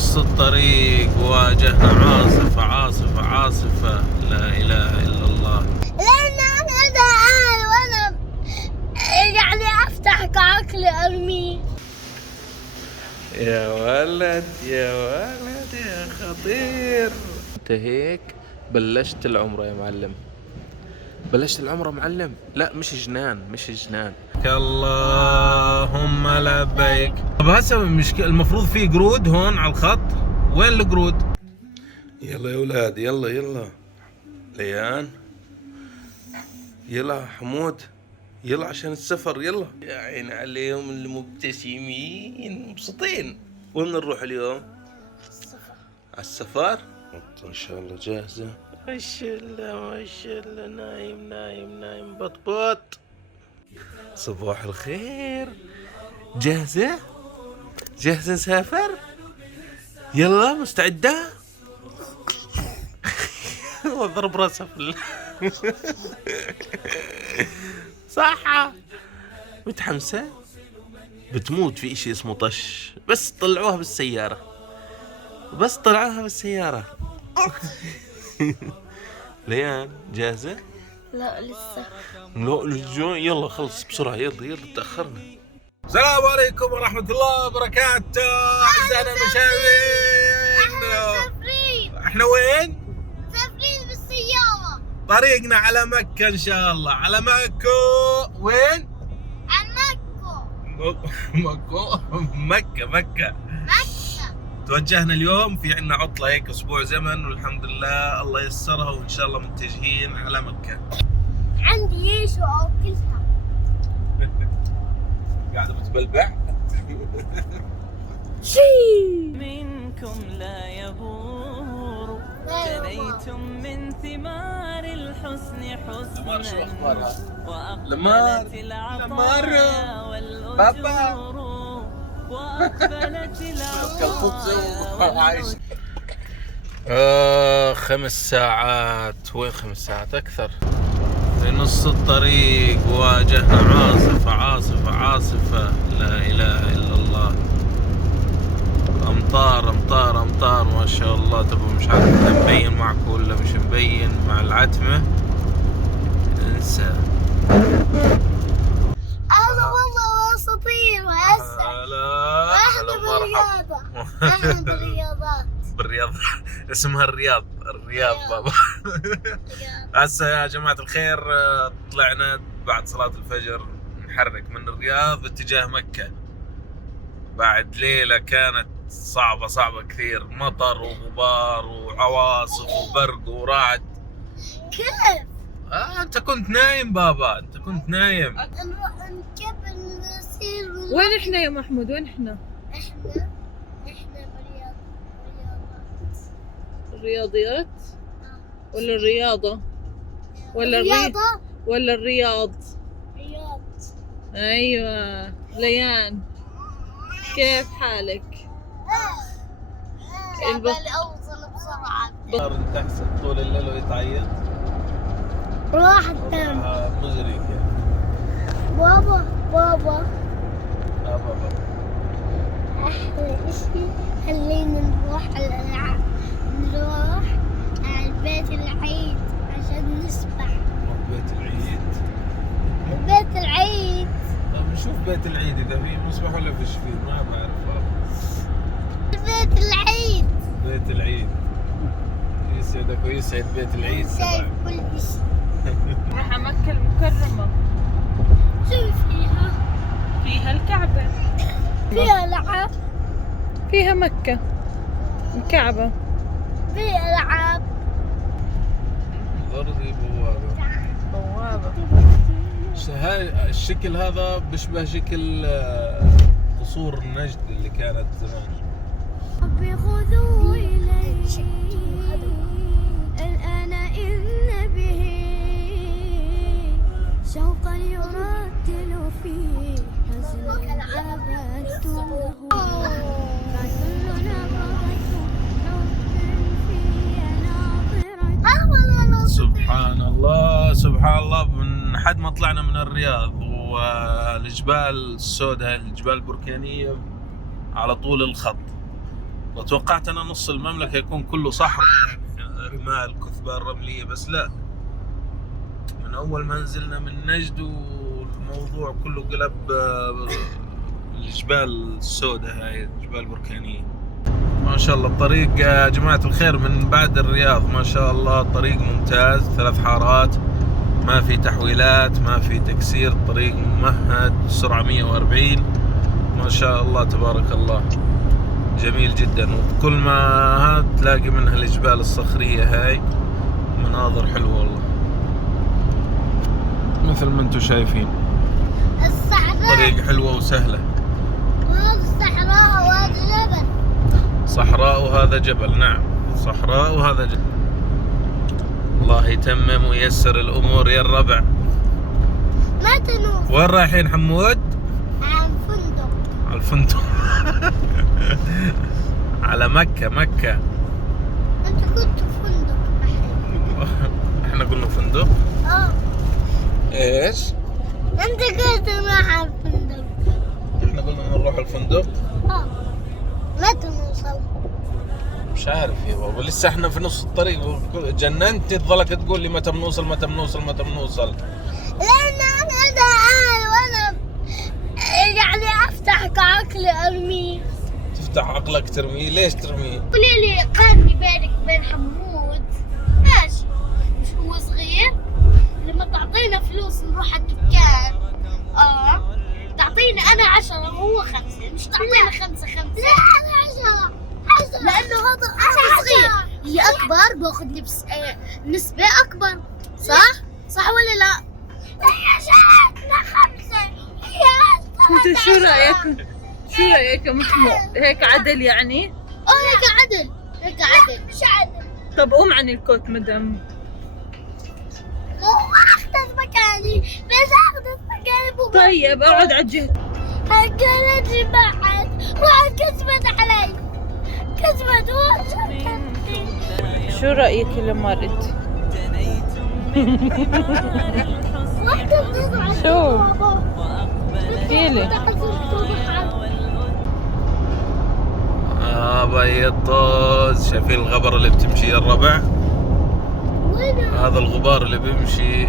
نص الطريق واجهنا عاصفة عاصفة عاصفة، لا إله إلا الله. لأن أنا جعان وأنا يعني أفتح كعكلي أرميه. يا ولد يا ولد يا خطير، انت هيك بلشت العمرة يا معلم، بلشت العمرة معلم. لا مش جنان، مش جنان. اللهم لبيك. طب هسه المشكلة المفروض في قرود هون على الخط، وين القرود؟ يلا يا ولاد، يلا يلا ليان، يلا حمود، يلا عشان السفر، يلا. يا عين عليهم المبتسمين مبسوطين. وين نروح اليوم؟ على السفر. ان شاء الله جاهزة. ما شاء الله ما شاء الله، نايم نايم نايم بطبط. صباح الخير، جاهزة؟ جاهزة نسافر؟ يلا مستعدة؟ واضرب راسها في صح. متحمسة؟ بتموت في اشي اسمه طش، بس طلعوها بالسيارة، بس طلعوها بالسيارة. ليان جاهزة؟ لا لسه. لا لسه. يلا خلص بسرعة، يلا يلا تأخرنا. السلام عليكم ورحمة الله وبركاته أعزائنا المشاهدين. مسافرين. احنا وين؟ مسافرين بالسيارة. طريقنا على مكة إن شاء الله، على مكة. وين؟ عن مكة. مكة. مكة. توجهنا اليوم، في عنا عطلة هيك أسبوع زمن، والحمد لله الله يسرها، وإن شاء الله متجهين على مكة. عندي ايش واكلها. قاعدة بتبلبع. منكم لا يبور، جنيتم من ثمار الحسن حسنا، وأقبلت العطايا والأجور، وأقبلت العطايا. 5 ساعات. وين 5 ساعات؟ أكثر. في نص الطريق واجهنا عاصفة عاصفة عاصفة، لا إله إلا الله. أمطار أمطار أمطار ما شاء الله. تبغى مش عارف مبين معكم ولا مش مبين مع العتمة، انسى. أنا والله وسطير هسه. هلا احنا هلا بالرياضة. مرحبا. احنا بالرياضات. بالرياض. اسمها الرياض، الرياض بابا. هسه يا جماعة الخير طلعنا بعد صلاة الفجر نحرك من الرياض باتجاه مكة، بعد ليلة كانت صعبة كثير، مطر وغبار وعواصف وبرق ورعد. كيف؟ انت كنت نايم بابا، انت كنت نايم. نروح نكب نسير. وين احنا يا محمود؟ وين احنا؟ احنا بالرياضات. الرياضيات ولا الرياضة ولا رياضة. ولا الرياض؟ رياض. ايوه. ليان كيف حالك؟ بالي اوصل بسرعة. انت تحسب طول الليل ويتعيط. راح الدم. مزري كيف. بابا بابا احلى اشي خلينا نروح الالعاب، نروح على بيت العيد عشان نسبح. بيت العيد. بيت العيد. طب نشوف بيت العيد اذا في مسبح ولا فيش فيه، ما بعرف. بيت العيد. بيت العيد يسعدك ويسعد بيت العيد. شايف كل شيء. راح مكة المكرمة، شو فيها؟ فيها الكعبة، فيها ألعاب. فيها مكة الكعبة، فيها ألعاب. ارضي بوابة. هاي الشكل هذا بيشبه شكل قصور نجد اللي كانت زمان. ربي خذوا إلي الآن إن به شوقا يرتل في حزن عبدته فكلنا بغيت حب في ناظرة. سبحان الله سبحان الله. من حد ما طلعنا من الرياض والجبال السوداء، الجبال البركانية على طول الخط، وتوقعت أنا نص المملكة يكون كله صحراء، رمال كثبان رملية، بس لا، من أول ما نزلنا من نجد والموضوع كله قلب الجبال السوداء، هاي الجبال بركانية. ما شاء الله الطريق يا جماعة الخير من بعد الرياض، ما شاء الله الطريق ممتاز، 3 حارات، ما في تحويلات، ما في تكسير، الطريق ممهد، السرعة 140، ما شاء الله تبارك الله، جميل جدا. وكل ما هاد تلاقي منها الجبال الصخرية، هاي مناظر حلوة والله مثل ما انتم شايفين. الصحراء طريق حلوة وسهلة. وهذا الصحراء وهذا جبل. صحراء وهذا جبل، نعم صحراء وهذا جبل. الله يتمم وييسر الأمور يا الربع. ما تنوص. وين رايحين حمود؟ عن فندق. على الفندق. على مكة. انت كنت في فندق الحين. احنا قلنا فندق؟ ايش؟ انت كنت رايح على الفندق. احنا قلنا نروح الفندق؟ متى نوصل؟ مش عارف يا بابا، لسه احنا في نص الطريق. جننت تظلك تقول لي متى بنوصل. لأن أنا جعان وأنا يعني أفتح كعقلي أرميه. تفتح عقلك ترميه؟ ليش ترميه؟ قولي لي قارني بينك وبين حمود، ماشي مش هو صغير؟ لما تعطينا فلوس نروح الدكان تعطينا أنا 10 وهو 5، مش تعطينا 5. لا أنا 10 لأنه هذا صغير، هي أكبر باخذ نسبة أكبر، صح ولا لا؟ هي شايفنا 5 هي انت شو رايك يا محمود؟ هيك عدل يعني؟ هيك عدل مش عدل. طب قوم عن الكوت مدام. مو اخذ مكاني، بس اخذ مكاني. طيب اقعد على الجهة. اكلت بعد وكذبت علي، كذبت شو رايك لما قلت؟ واحدة بتضحك. شو؟ احكيلي. بي الطوز، شايفين الغبر اللي بتمشي يا الربع؟ هذا الغبار اللي بيمشي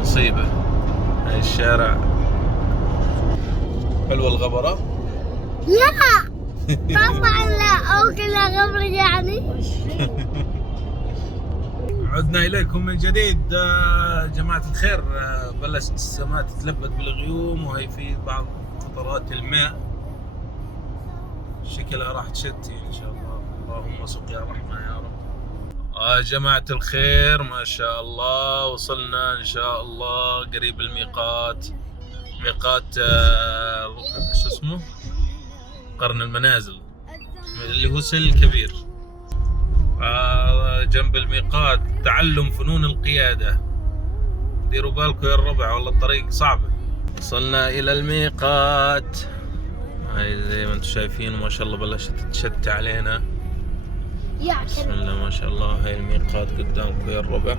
مصيبة. هاي الشارع حلوة الغبرة؟ لا طبعا لا، او كلها غبر يعني. عدنا إليكم من جديد جماعة الخير. بلشت السماء تتلبد بالغيوم، وهي في بعض قطرات الماء شكلها راح تشتي إن شاء الله. اللهم سقيا رحمة يا رب. جماعة الخير ما شاء الله وصلنا إن شاء الله قريب الميقات، ميقات شو اسمه؟ قرن المنازل اللي هو سل كبير. جنب الميقات تعلم فنون القيادة، ديروا بالكم يا الربع والله الطريق صعبة. وصلنا إلى الميقات، هاي زي ما انتم شايفين ما شاء الله بلشت تشتي علينا. بسم الله ما شاء الله. هاي الميقات قدامكم يا الربع،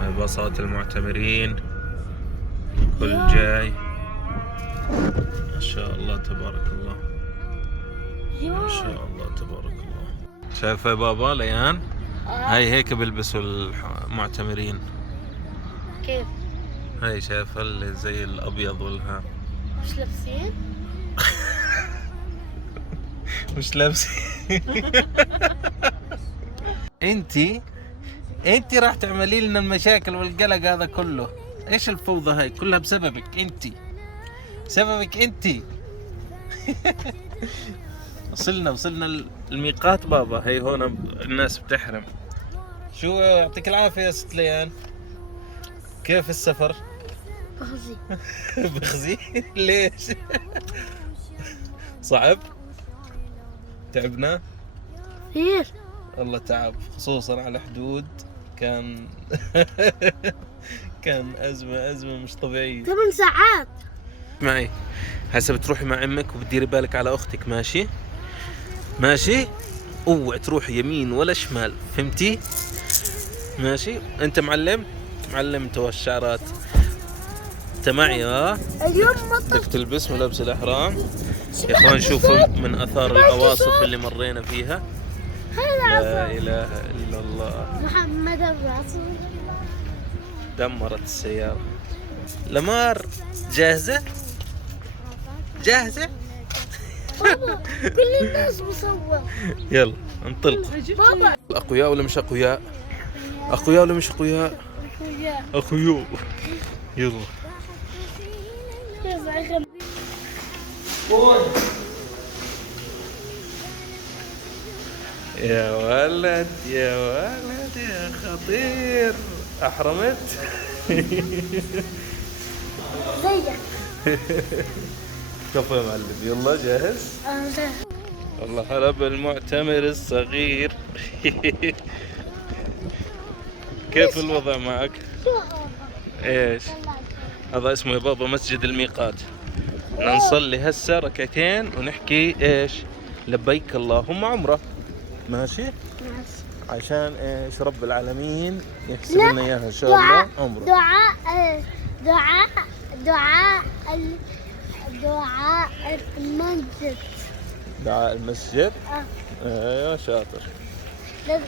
هاي باصات المعتمرين كل جاي. ما شاء الله تبارك الله، ما شاء الله تبارك الله. شايفة يا بابا ليان؟ هاي هيك بيلبسوا المعتمرين. كيف؟ هاي شايفة اللي زي الأبيض والها مش لابسين؟ مش لابسين. انتي راح تعملي لنا المشاكل والقلق هذا كله. ايش الفوضى هاي كلها بسببك انتي، سببك انتي. وصلنا الميقات بابا. هي هون الناس بتحرم. شو يعطيك العافية يا ست ليان، كيف السفر؟ بخزي. بخزي؟ ليش؟ صعب؟ تعبنا؟ كثير. والله تعب، خصوصا على حدود كان كان أزمة مش طبيعية. 8 ساعات. معي هسه بتروحي مع امك وبتديري بالك على اختك، ماشي؟ اوعي تروحي يمين ولا شمال، فهمتي؟ ماشي؟ انت معلم الشعرات انت معي. اليوم بدك تلبس ملابس الاحرام. يا اخوان شوفوا من اثار العواصف اللي مرينا فيها. لا اله الا الله. محمد رسول الله. دمرت السيارة. لمار جاهزة؟ جاهزة؟ بابا كل الناس مصور. يلا انطلق. بابا اقوياء ولا مش اقوياء؟ اقوياء ولا مش اقوياء؟ اقوياء. يلا. يا ولد يا ولد يا خطير. احرمت. زيك. كفو يا معلم. يلا جاهز؟ والله هلا بالمعتمر الصغير. كيف الوضع معك؟ ايش؟ هذا اسمه يا بابا مسجد الميقات. نصلي هسه ركعتين ونحكي ايش؟ لبيك اللهم عمره. ماشي؟ ماشي. عشان ايش؟ رب العالمين يحسب لنا اياها ان شاء الله عمره. دعاء المسجد. دعاء المسجد؟ ايوه شاطر. لازم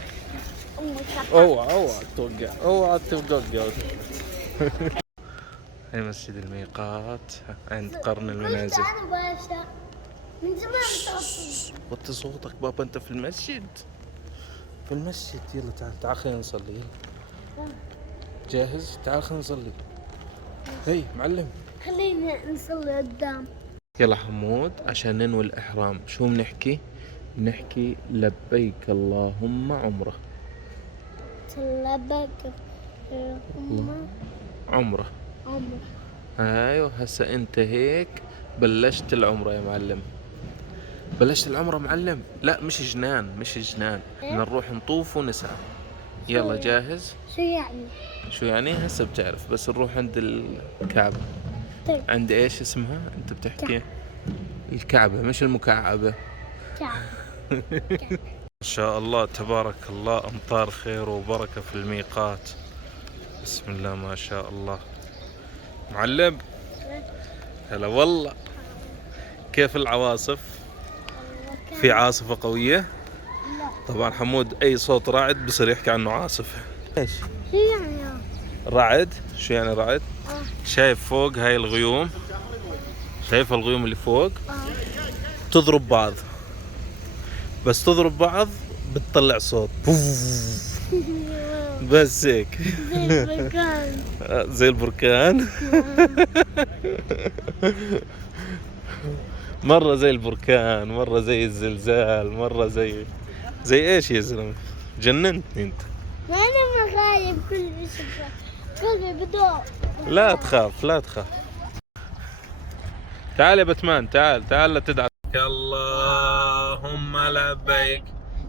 اوعى توقع. هي مسجد الميقات عند قرن المنازل. من زمان وطي صوتك بابا، انت في المسجد. يلا تعال خلينا نصلي. يلا جاهز؟ تعال خلينا نصلي. هي معلم خلينا نصلي قدام. يلا حمود عشان ننوي الإحرام شو بنحكي؟ بنحكي لبيك اللهم عمره. لبيك عمره. ايوه هسه انت هيك بلشت العمره يا معلم. بلشت العمره معلم. لا مش جنان. بدنا نروح نطوف ونسعى. يلا جاهز؟ شو يعني؟ هسه بتعرف. بس نروح عند الكعبه. طيب. عند ايش اسمها انت بتحكي؟ الكعبه مش المكعبه. ما شاء الله تبارك الله. امطار خير وبركه في الميقات. بسم الله ما شاء الله. معلم هلا والله. كيف العواصف؟ في عاصفة قوية؟ طبعا حمود اي صوت رعد بصير يحكي عنه عاصفة. ايش؟ شو يعني؟ رعد؟ شو يعني رعد؟ شايف فوق هاي الغيوم؟ شايف الغيوم اللي فوق؟ تضرب بعض. بس تضرب بعض بتطلع صوت بس هيك. زي البركان. مرة زي البركان، مرة زي الزلزال، مرة زي ايش يا زلمة؟ جننتني انت. ما انا خايف كل قلبي بدور. لا تخاف. تعال يا بتمان، تعال لا تدعى. اللهم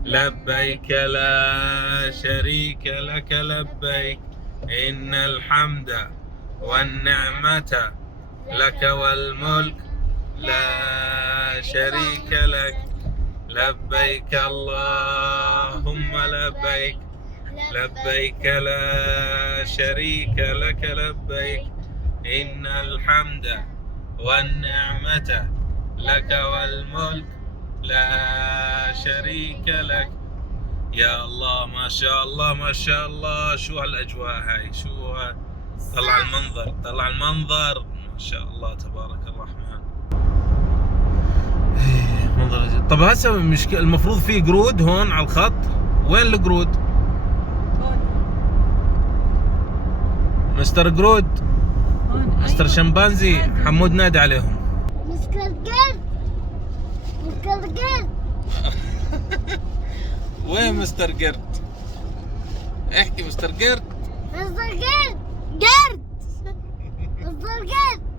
لبيك لا شريك لك لبيك إن الحمد والنعمة لك والملك لا شريك لك لبيك اللهم لبيك لا شريك لك لبيك إن الحمد والنعمة لك والملك لا شريك لك. يا الله ما شاء الله. شو هالأجواء هاي؟ شو طلع المنظر ما شاء الله تبارك الرحمن. منظر. طب هسه المفروض في قرود هون على الخط. وين القرود؟ مستر قرود، مستر شمبانزي، حمود نادي عليهم. مستر قرد. وين مستر قرد؟ احكي مستر قرد.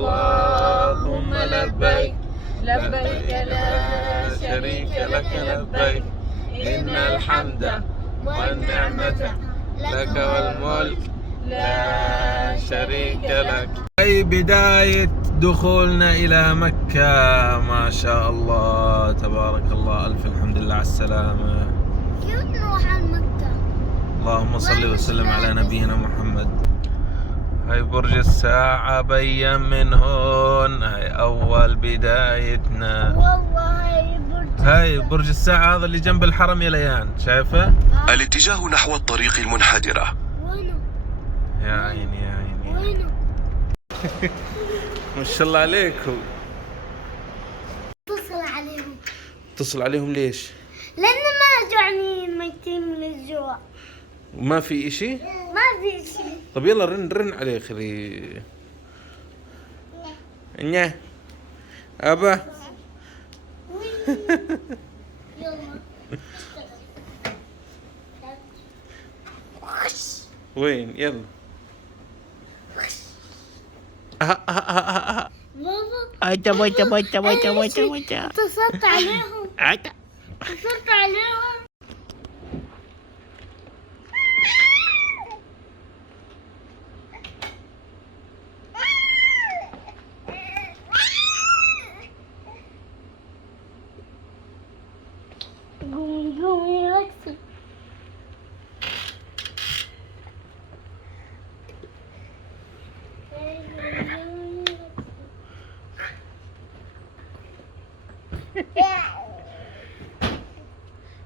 اللهم لبيك لا شريك لك لبيك إن الحمد والنعمة لك والملك لا شريك لك. أي بداية دخولنا إلى مكة. ما شاء الله تبارك الله. ألف الحمد لله على السلامة. كيف نروح على مكة؟ اللهم صل وسلم على نبينا محمد. هاي برج الساعة بين من هون، هاي أول بدايتنا. والله هاي برج الساعة هذا اللي جنب الحرم يا ليان، شايفه؟ الاتجاه نحو الطريق المنحدرة. وينه؟ يا عيني يا عيني، وينه؟ ما شاء الله عليكم. اتصل عليهم. اتصل عليهم ليش؟ لأن ما جوعانين ميتين من الجوع. وما في إشي؟ ما في شيء. طب يلا رن عليه خلي. نيا أبا. يلا. وين يلا. بابا اتصلت عليهم. اتصلت عليهم. قومي رقصي. Yeah.